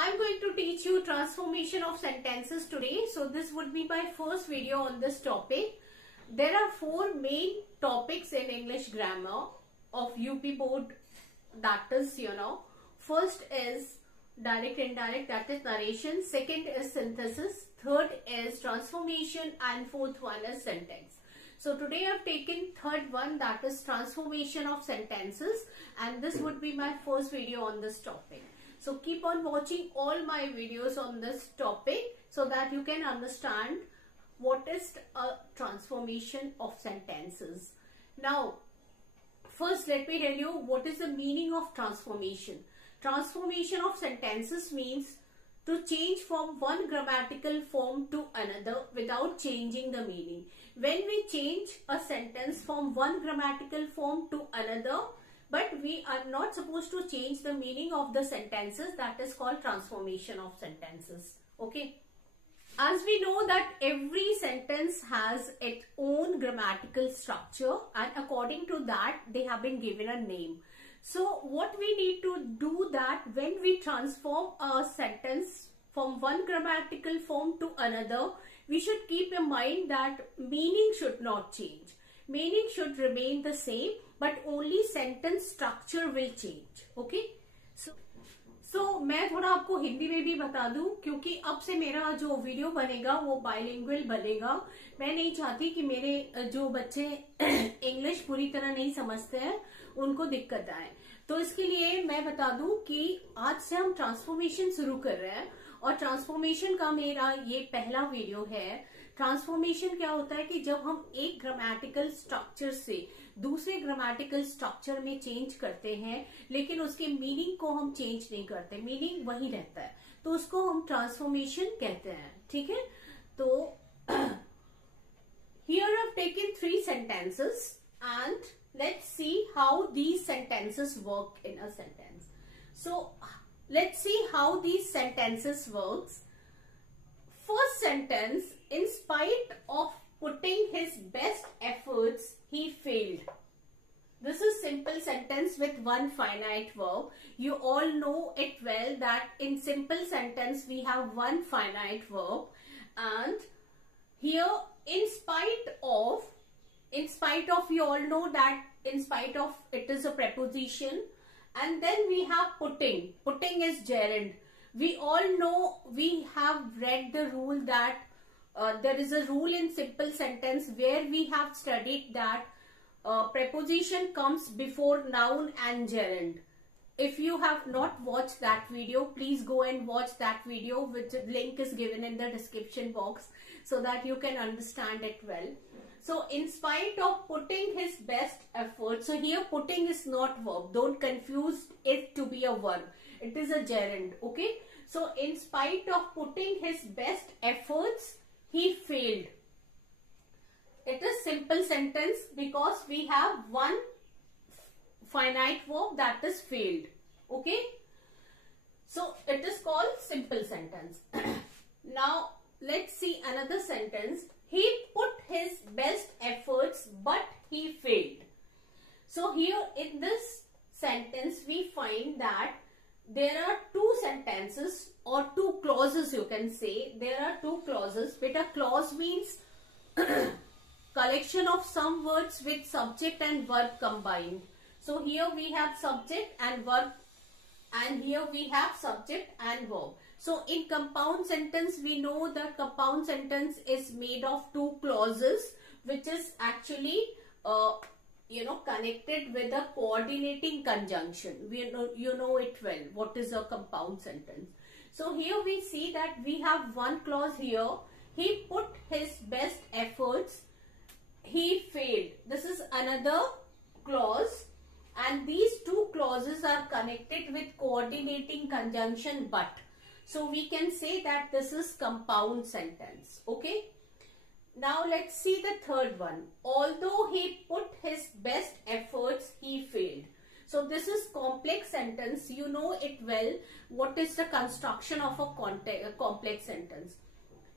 I'm going to teach you transformation of sentences today. So this would be my first video on this topic. There are four main topics in English grammar of UP board, that is, first is direct indirect, that is narration. Second is synthesis. Third is transformation, and fourth one is sentence. So today I've taken third one, that is transformation of sentences, and this would be my first video on this topic. So keep on watching all my videos on this topic so that you can understand what is a transformation of sentences. Now, first let me tell you what is the meaning of transformation. Transformation of sentences means to change from one grammatical form to another without changing the meaning. When we change a sentence from one grammatical form to another, but we are not supposed to change the meaning of the sentences, that is called transformation of sentences. Okay. As we know that every sentence has its own grammatical structure, and according to that they have been given a name. So what we need to do that when we transform a sentence from one grammatical form to another, we should keep in mind that meaning should not change. Meaning should remain the same, but only sentence structure will change. Okay. So मैं थोड़ा आपको हिंदी में भी बता दूं, क्योंकि अब से मेरा जो वीडियो बनेगा वो बाइलिंगुअल बनेगा. मैं नहीं चाहती कि मेरे जो बच्चे इंग्लिश पूरी तरह नहीं समझते हैं उनको दिक्कत आए. तो इसके लिए मैं बता दूं कि आज से हम ट्रांसफॉर्मेशन शुरू कर रहे हैं, और ट्रांसफॉर्मेशन का मेरा ये पहला वीडियो है. ट्रांसफॉर्मेशन क्या होता है कि जब हम एक ग्रामेटिकल स्ट्रक्चर से दूसरे ग्रामेटिकल स्ट्रक्चर में चेंज करते हैं, लेकिन उसके मीनिंग को हम चेंज नहीं करते, मीनिंग वही रहता है, तो उसको हम ट्रांसफॉर्मेशन कहते हैं. ठीक है. तो here I've taken 3 sentences and let's see how these sentences work in a sentence. So let's see how these sentences works. First sentence, in spite of putting his best efforts, he failed. This is simple sentence with one finite verb. You all know it well that in simple sentence we have one finite verb, and here in spite of you all know that in spite of it is a preposition, and then we have putting. Putting is gerund. We all know, we have read the rule that there is a rule in simple sentence where we have studied that preposition comes before noun and gerund. If you have not watched that video, please go and watch that video, which link is given in the description box, so that you can understand it well. So in spite of putting his best effort, so here putting is not verb, don't confuse it to be a verb, it is a gerund. Okay. So in spite of putting his best efforts, he failed. It is simple sentence because we have one finite verb, that is failed. Okay. So it is called simple sentence. Now let's see another sentence. He put his best efforts but he failed. So here in this sentence we find that there are two sentences or two clauses, you can say. There are two clauses. But a clause means collection of some words with subject and verb combined. So here we have subject and verb, and here we have subject and verb. So in compound sentence, we know that compound sentence is made of two clauses, which is actually connected with a coordinating conjunction. You know it well. What is a compound sentence? So here we see that we have one clause here. He put his best efforts. He failed. This is another clause, and these two clauses are connected with coordinating conjunction but. So we can say that this is compound sentence. Okay. Now let's see the third one. Although he put his best efforts, he failed. So this is complex sentence. You know it well. What is the construction of a complex sentence?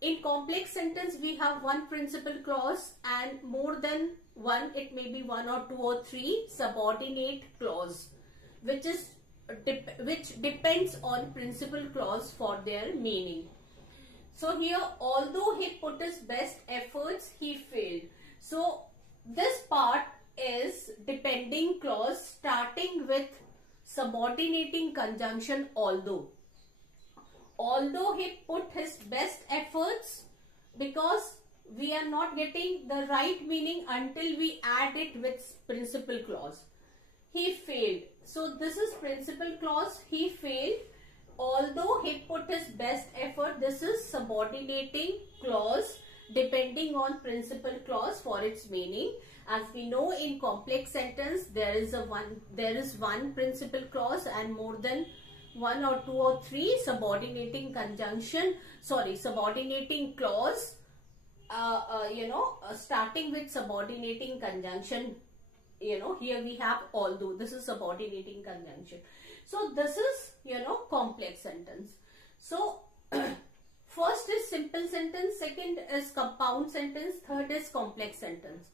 In complex sentence, we have one principal clause and more than one, it may be one or two or three subordinate clause, which is which depends on principal clause for their meaning. So here, although he put his best efforts, he failed. So this part is depending clause starting with subordinating conjunction although. Although he put his best efforts, because we are not getting the right meaning until we add it with principal clause. He failed. So this is principal clause, he failed. Although he put his best effort, this is subordinating clause depending on principal clause for its meaning. As we know, in complex sentence there is one principal clause and more than one or two or three subordinating clause, starting with subordinating conjunction. Here we have although, this is subordinating conjunction. So this is, complex sentence. So first is simple sentence, second is compound sentence, third is complex sentence.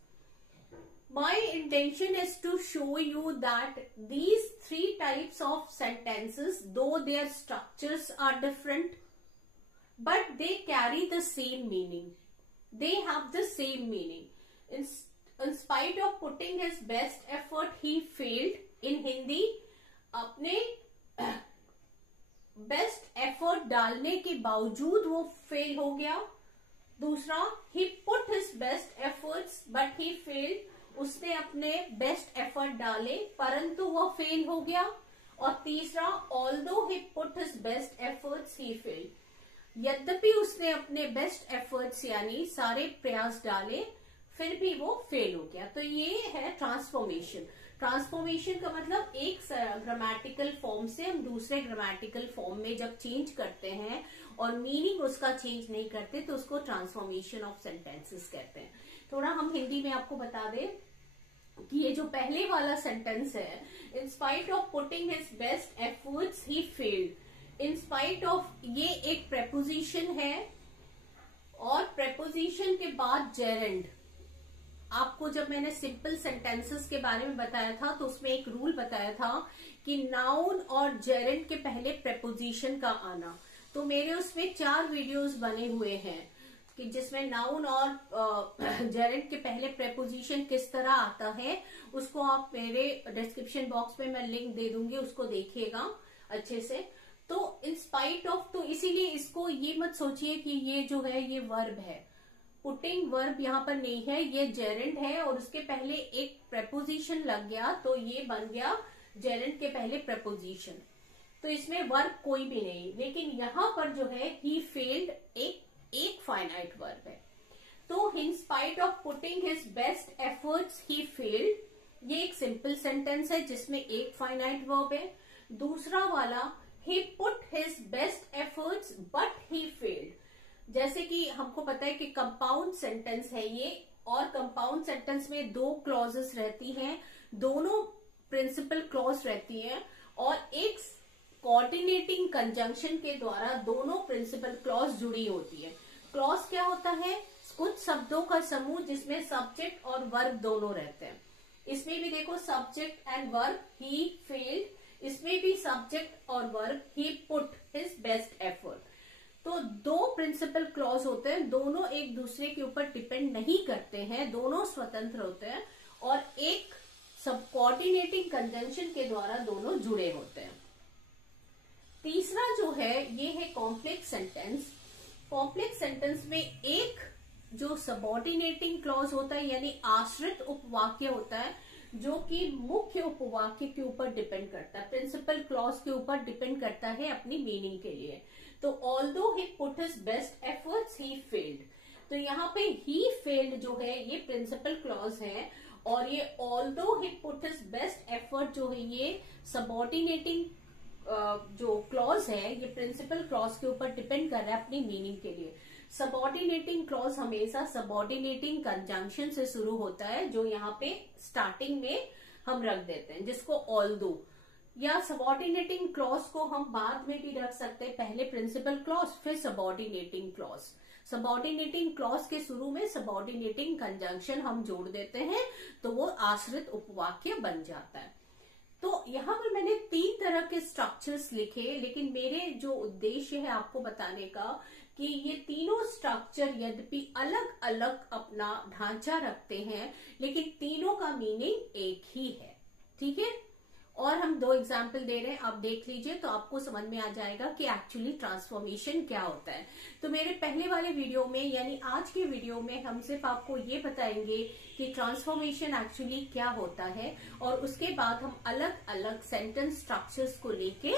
My intention is to show you that these three types of sentences, though their structures are different, but they carry the same meaning. They have the same meaning. In spite of putting his best effort, he failed. In Hindi, अपने best effort डालने के बावजूद वो fail हो गया. दूसरा, he put his best efforts but he failed. उसने अपने बेस्ट एफर्ट डाले परंतु वो फेल हो गया. और तीसरा, although he put his best efforts he failed. यद्यपि उसने अपने बेस्ट एफर्ट्स यानी सारे प्रयास डाले फिर भी वो फेल हो गया. तो ये है ट्रांसफॉर्मेशन. ट्रांसफॉर्मेशन का मतलब एक ग्रामेटिकल फॉर्म से हम दूसरे ग्रामेटिकल फॉर्म में जब चेंज करते हैं और मीनिंग उसका चेंज नहीं करते तो उसको ट्रांसफॉर्मेशन ऑफ सेंटेंसेस कहते हैं. थोड़ा हम हिंदी में आपको बता दें कि ये जो पहले वाला सेंटेंस है, in spite of putting his best efforts he failed. In spite of, ये एक प्रेपोजिशन है और प्रेपोजिशन के बाद जेरेंड. आपको जब मैंने सिंपल सेंटेंसेस के बारे में बताया था तो उसमें एक रूल बताया था कि नाउन और जेरेंड के पहले प्रेपोजिशन का आना. तो मेरे उसमें 4 वीडियोस बने हुए हैं कि जिसमें नाउन और जेरेंड के पहले प्रेपोजिशन किस तरह आता है. उसको आप मेरे डिस्क्रिप्शन बॉक्स में मैं लिंक दे दूंगी, उसको देखिएगा अच्छे से. तो इन स्पाइट ऑफ, तो इसीलिए इसको ये मत सोचिए कि ये जो है ये वर्ब है. पुटिंग वर्ब यहाँ पर नहीं है, ये जेरेंड है और उसके पहले एक प्रेपोजिशन लग गया तो ये बन गया जेरेंड के पहले प्रेपोजिशन. तो इसमें वर्ब कोई भी नहीं. लेकिन यहाँ पर जो है ही फेल्ड एक फाइनाइट वर्ब है. तो in spite of putting his best efforts he failed, ये एक सिंपल सेंटेंस है जिसमें एक फाइनाइट वर्ब है. दूसरा वाला, he put his best efforts but he failed, जैसे कि हमको पता है कि कंपाउंड सेंटेंस है ये, और कंपाउंड सेंटेंस में 2 क्लॉजेस रहती हैं, दोनों प्रिंसिपल क्लॉज रहती हैं और एक कोऑर्डिनेटिंग कंजंक्शन के द्वारा दोनों प्रिंसिपल क्लॉज जुड़ी होती है. क्लॉज क्या होता है? कुछ शब्दों का समूह जिसमें सब्जेक्ट और वर्ब दोनों रहते हैं. इसमें भी देखो subject and verb, he failed. इसमें भी सब्जेक्ट और वर्ब, ही पुट हिज बेस्ट एफर्ट. तो 2 प्रिंसिपल क्लॉज होते हैं, दोनों एक दूसरे के ऊपर डिपेंड नहीं करते हैं, दोनों स्वतंत्र होते हैं और एक सब कोऑर्डिनेटिंग कंजंक्शन के द्वारा दोनों जुड़े होते हैं. तीसरा जो है ये है कॉम्प्लेक्स सेंटेंस. कॉम्प्लेक्स सेंटेंस में एक जो सबऑर्डिनेटिंग क्लॉज होता है यानी आश्रित उपवाक्य होता है जो कि मुख्य उपवाक्य के ऊपर डिपेंड करता है, प्रिंसिपल क्लॉज के ऊपर डिपेंड करता है अपनी मीनिंग के लिए. तो although he put his best efforts he failed, तो यहाँ पे ही फेल्ड जो है ये प्रिंसिपल क्लॉज है और ये although he put his best effort जो है ये सबऑर्डिनेटिंग जो क्लॉज है ये प्रिंसिपल क्लॉज के ऊपर डिपेंड कर रहा है अपनी मीनिंग के लिए. सबऑर्डिनेटिंग क्लॉज हमेशा सबऑर्डिनेटिंग कंजंक्शन से शुरू होता है जो यहाँ पे स्टार्टिंग में हम रख देते हैं, जिसको ऑल्दो, या सबऑर्डिनेटिंग क्लॉज को हम बाद में भी रख सकते हैं, पहले प्रिंसिपल क्लॉज फिर सबऑर्डिनेटिंग क्लॉज. सबऑर्डिनेटिंग क्लॉज के शुरू में सबऑर्डिनेटिंग कंजंक्शन हम जोड़ देते हैं तो वो आश्रित उपवाक्य बन जाता है. तो यहाँ पर मैंने 3 तरह के स्ट्रक्चर्स लिखे, लेकिन मेरे जो उद्देश्य है आपको बताने का कि ये तीनों स्ट्रक्चर यद्यपि अलग अलग अपना ढांचा रखते हैं, लेकिन तीनों का मीनिंग एक ही है। ठीक है, और हम 2 एग्जाम्पल दे रहे हैं, आप देख लीजिए तो आपको समझ में आ जाएगा कि एक्चुअली ट्रांसफॉर्मेशन क्या होता है। तो मेरे पहले वाले वीडियो में यानी आज के वीडियो में हम सिर्फ आपको ये बताएंगे कि ट्रांसफॉर्मेशन एक्चुअली क्या होता है, और उसके बाद हम अलग अलग सेंटेंस स्ट्रक्चर्स को लेके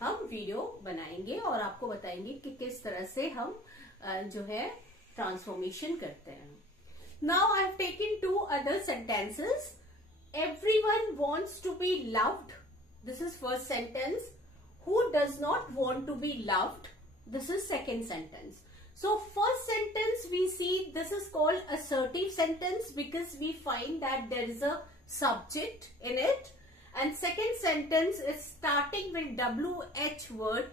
हम वीडियो बनाएंगे और आपको बताएंगे कि किस तरह से हम जो है ट्रांसफॉर्मेशन करते हैं। Now I have taken 2 other sentences. Everyone wants to be loved. This is first sentence. Who does not want to be loved? This is second sentence. So first sentence we see this is called assertive sentence because we find that there is a subject in it. And second sentence is starting with WH word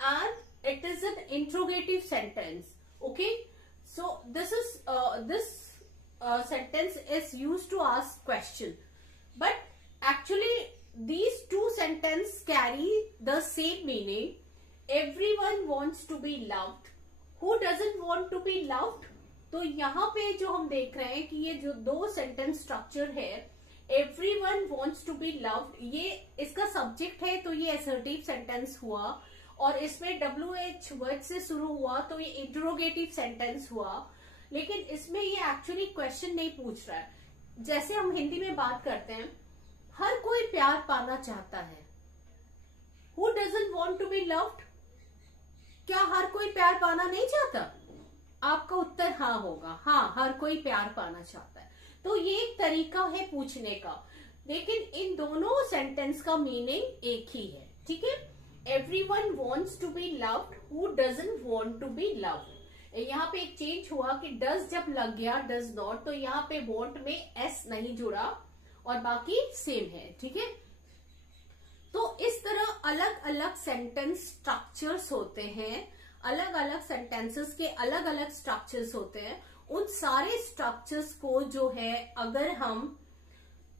and it is an interrogative sentence. Okay. So this is sentence is used to ask question. But actually these 2 sentences carry the same meaning. Everyone wants to be loved. Who doesn't want to be loved? तो यहाँ पे जो हम देख रहे हैं कि ये जो 2 सेंटेंस स्ट्रक्चर है, everyone wants to be loved, ये इसका सब्जेक्ट है तो ये असर्टिव सेंटेंस हुआ, और इसमें WH वर्ड से शुरू हुआ तो ये इंटरोगेटिव सेंटेंस हुआ। लेकिन इसमें ये एक्चुअली क्वेश्चन नहीं पूछ रहा है। जैसे हम हिंदी में बात करते हैं, हर कोई प्यार पाना चाहता है। Who doesn't want to be loved? क्या हर कोई प्यार पाना नहीं चाहता? आपका उत्तर हाँ होगा, हाँ हर कोई प्यार पाना चाहता है। तो ये एक तरीका है पूछने का, लेकिन इन दोनों सेंटेंस का मीनिंग एक ही है। ठीक है, Everyone wants to be loved. Who doesn't want to be loved? यहाँ पे एक चेंज हुआ कि डज जब लग गया डज नॉट, तो यहाँ पे वॉन्ट में एस नहीं जुड़ा और बाकी सेम है। ठीक है, तो इस तरह अलग अलग सेंटेंस स्ट्रक्चर्स होते हैं, अलग अलग सेंटेंसेस के अलग अलग स्ट्रक्चर्स होते हैं। उन सारे स्ट्रक्चर्स को जो है अगर हम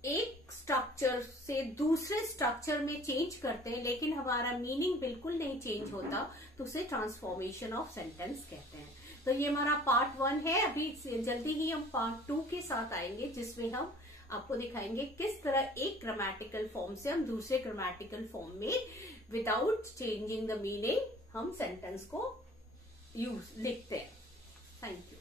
एक स्ट्रक्चर से दूसरे स्ट्रक्चर में चेंज करते हैं लेकिन हमारा मीनिंग बिल्कुल नहीं चेंज होता, तो उसे ट्रांसफॉर्मेशन ऑफ सेंटेंस कहते हैं। तो ये हमारा पार्ट 1 है। अभी जल्दी ही हम पार्ट 2 के साथ आएंगे, जिसमें हम आपको दिखाएंगे किस तरह एक ग्रामेटिकल फॉर्म से हम दूसरे ग्रामेटिकल फॉर्म में विदाउट चेंजिंग द मीनिंग हम सेंटेंस को लिखते हैं। Thank you.